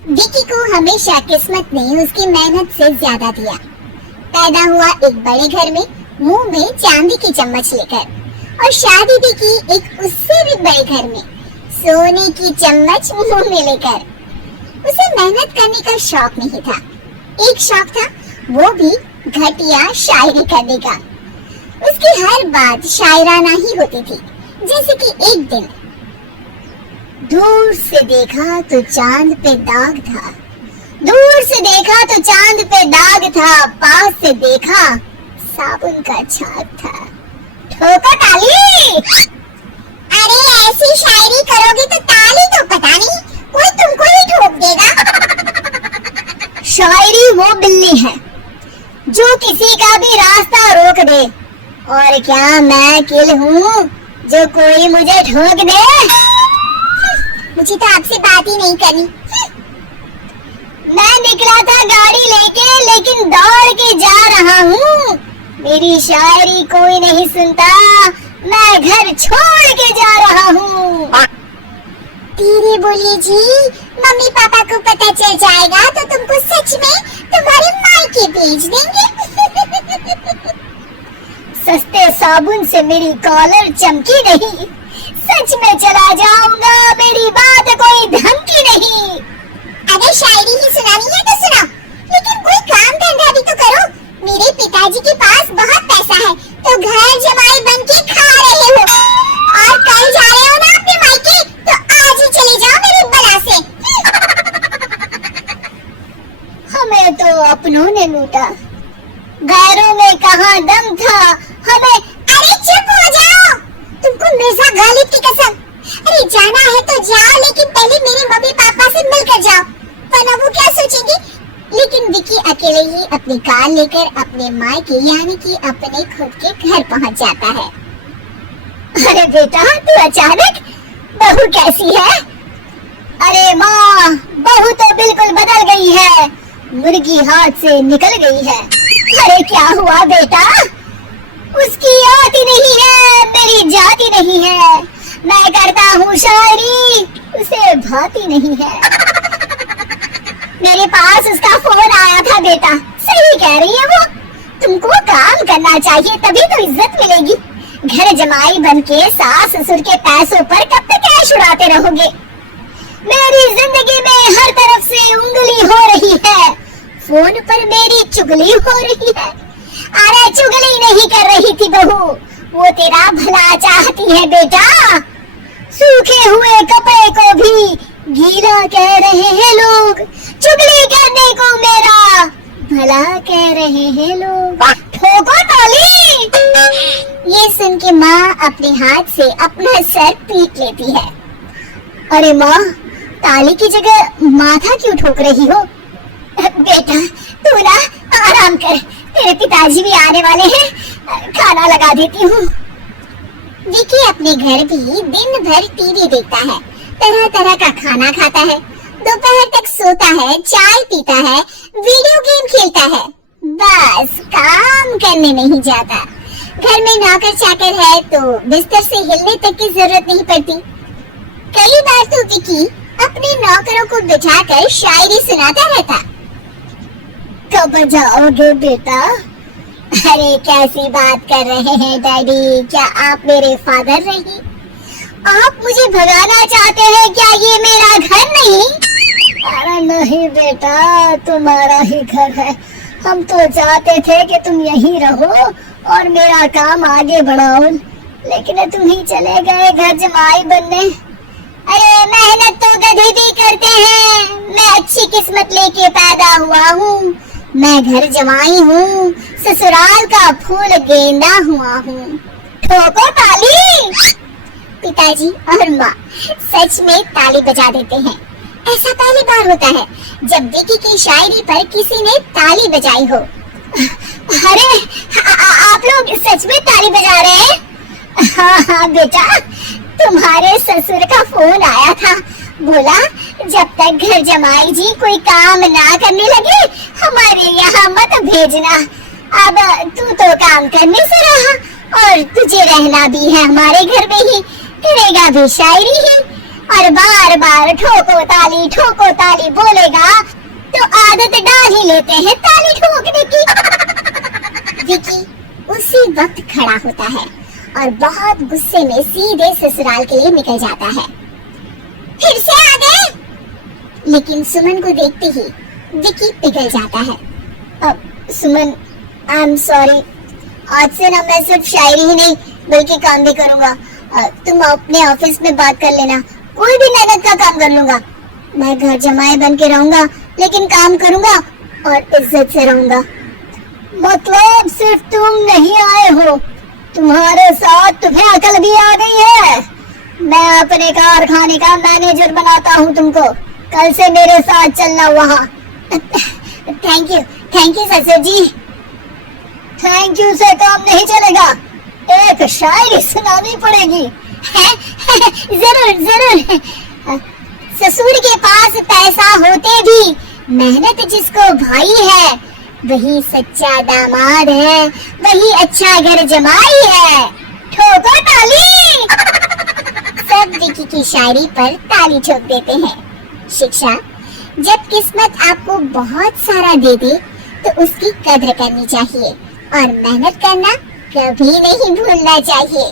विकी को हमेशा किस्मत ने उसकी मेहनत से ज्यादा दिया। पैदा हुआ एक बड़े घर में, मुंह में चांदी की चम्मच लेकर, और शादी भी की एक उससे भी बड़े घर में, सोने की चम्मच मुंह में लेकर। उसे मेहनत करने का शौक नहीं था। एक शौक था, वो भी घटिया शायरी करने का। उसकी हर बात शायराना ही होती थी। जैसे कि एक दिन, दूर से देखा तो चांद पे दाग था, दूर से देखा तो चांद पे दाग था, पास से देखा साबुन का छाग था। ठोको ताली। अरे ऐसी शायरी करोगे तो ताली तो पता नहीं, कोई तुमको ही ठोक देगा। शायरी वो बिल्ली है जो किसी का भी रास्ता रोक दे, और क्या मैं किल हूँ जो कोई मुझे ठोक दे। मुझे तो आपसे बात ही नहीं करनी। मैं निकला था गाड़ी लेके, लेकिन दौड़ के जा रहा हूँ। मेरी शायरी कोई नहीं सुनता, मैं घर छोड़ के जा रहा हूँ। धीरे बोलिए जी, मम्मी पापा को पता चल जाएगा तो तुमको सच में तुम्हारे मायके भेज देंगे। सस्ते साबुन से मेरी कॉलर चमकी नहीं, सच में चला जाऊंगा, मेरी बात कोई धमकी नहीं। अगर शायरी ही सुनानी है तो सुनाओ, लेकिन कोई काम धंधा भी तो करो। मेरे पिताजी के पास बहुत पैसा है, तो घर जमाई बन के खा रहे हो, और कल जा रहे हो ना अपने मायके, तो आज ही चले जाओ मेरी बला से। हमें तो अपनों ने लूटा, गैरों में कहाँ दम था हमें। अरे चुप हो जाओ, तुमको मिर्जा गालिब की कसम। अरे जाना है तो जाओ, लेकिन पहले मेरे मम्मी पापा से मिलकर जाओ, वरना वो क्या सोचेंगे। लेकिन विकी अकेले ही अपनी कार लेकर अपने मायके यानी कि अपने खुद के घर पहुंच जाता है। अरे बेटा, तू अचानक, बहू कैसी है? अरे माँ, बहू तो बिल्कुल बदल गई है, मुर्गी हाथ से निकल गई है। अरे क्या हुआ बेटा? उसकी आती नहीं है, मेरी जाती नहीं है। मैं करता हूँ शायरी, उसे भाती नहीं है। मेरे पास उसका फोन आया था बेटा, सही कह रही है वो। तुमको काम करना चाहिए, तभी तो इज्जत मिलेगी। घर जमाई बनके सास ससुर के पैसों पर कब तक ऐश उड़ाते रहोगे? मेरी जिंदगी में हर तरफ से उंगली हो रही है, फोन पर मेरी चुगली हो रही है। अरे चुगली नहीं कर रही थी बहू, वो तेरा भला चाहती है बेटा। सूखे हुए कपड़े को भी गीला कह रहे हैं लोग, चुगली करने को मेरा भला कह रहे हैं लोग। ठोको ताली। ये सुन के माँ अपने हाथ से अपना सर पीट लेती है। अरे माँ, ताली की जगह माथा क्यों ठोक रही हो? बेटा तू ना आराम कर, तेरे पिताजी भी आने वाले हैं, खाना लगा देती हूँ। विकी अपने घर भी दिन भर टीवी देखता है, तरह तरह का खाना खाता है, दोपहर तक सोता है, चाय पीता है, वीडियो गेम खेलता है, बस काम करने नहीं जाता। घर में नौकर चाकर है तो बिस्तर से हिलने तक की जरूरत नहीं पड़ती। कई बार तो विकी अपने नौकरों को बिठाकर शायरी सुनाता रहता। कब जाओगे बेटा? अरे कैसी बात कर रहे हैं डैडी, क्या आप मेरे फादर नहीं? आप मुझे भगाना चाहते हैं क्या? ये मेरा घर नहीं। अरे नहीं बेटा, तुम्हारा ही घर है। हम तो चाहते थे कि तुम यहीं रहो और मेरा काम आगे बढ़ाओ, लेकिन तुम ही चले गए घर जमाई बनने। अरे मेहनत तो गधे भी करते हैं, मैं अच्छी किस्मत लेके पैदा हुआ हूँ, मैं घर जमाई हूँ, ससुराल का फूल गेंदा हुआ हूँ। ठोको ताली। पिताजी और माँ सच में ताली बजा देते हैं। ऐसा पहली बार होता है जब विकी की शायरी पर किसी ने ताली बजाई हो। अरे आप लोग सच में ताली बजा रहे हैं? हाँ बेटा, तुम्हारे ससुर का फोन आया था, बोला जब तक घर जमाई जी कोई काम ना करने लगे हमारे यहाँ मत भेजना। अब तू तो काम करने से रहा और तुझे रहना भी है हमारे घर में ही, करेगा भी शायरी ही, और बार बार ठोको ताली बोलेगा तो आदत डाल ही लेते हैं ताली ठोकने की। विकी उसी वक्त खड़ा होता है और बहुत गुस्से में सीधे ससुराल के लिए निकल जाता है। फिर से आ गए। लेकिन सुमन को देखते ही विकी पिघल जाता है। अब सुमन, आई एम सॉरी, आज से ना मैं सिर्फ शायरी ही नहीं बल्कि काम भी करूंगा। तुम अपने ऑफिस में बात कर लेना, कोई भी मेहनत का काम कर लूंगा। मैं घर जमाए बन के रहूंगा लेकिन काम करूंगा और इज्जत से रहूंगा। मतलब सिर्फ तुम नहीं आए हो, तुम्हारे साथ तुम्हें अकल भी आ गई है। मैं अपने कारखाने का मैनेजर बनाता हूँ तुमको, कल से मेरे साथ चलना वहाँ। थैंक यू ससुर जी। थैंक यू से काम नहीं चलेगा, एक शायरी सुनानी पड़ेगी। जरूर। ससुर के पास पैसा होते भी मेहनत जिसको भाई है वही सच्चा दामाद है, वही अच्छा घर जमाई है। ठोको ताली। सब विकी की शायरी पर ताली ठोक देते हैं। शिक्षा, जब किस्मत आपको बहुत सारा दे दे तो उसकी कद्र करनी चाहिए और मेहनत करना कभी नहीं भूलना चाहिए।